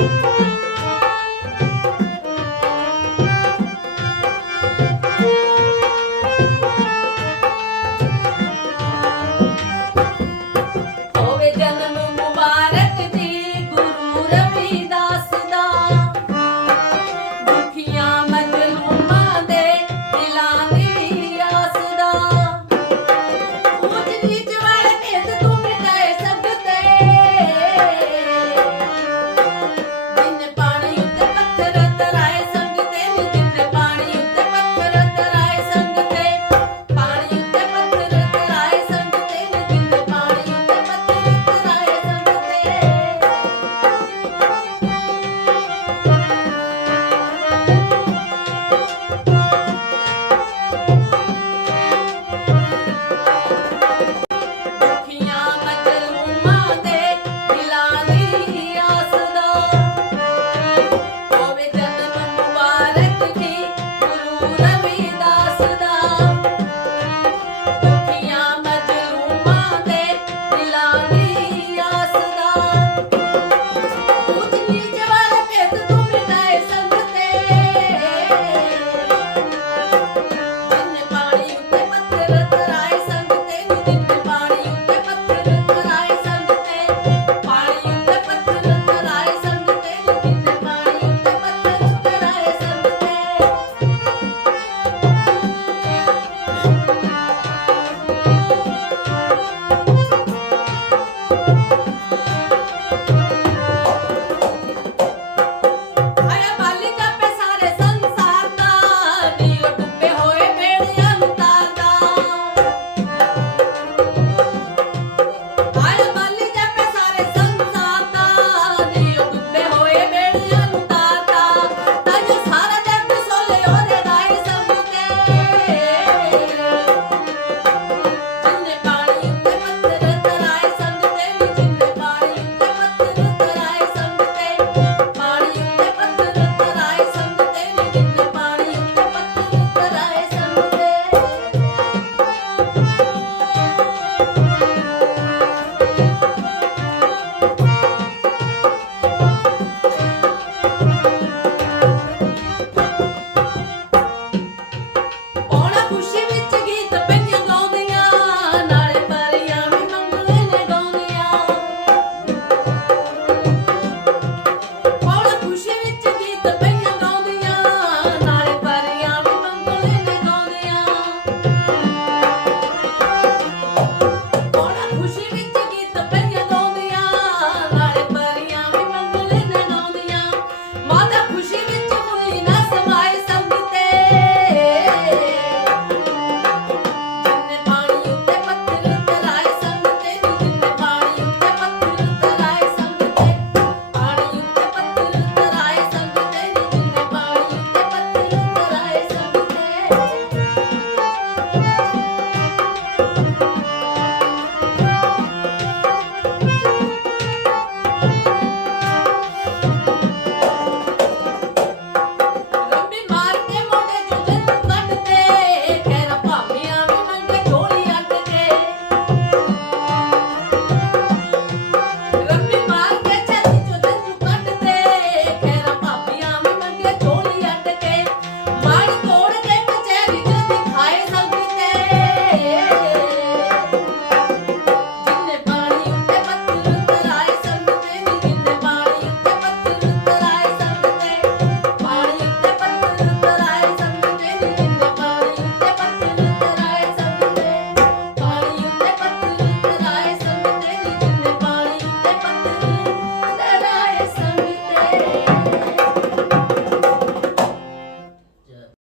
ਹੋਵੇ una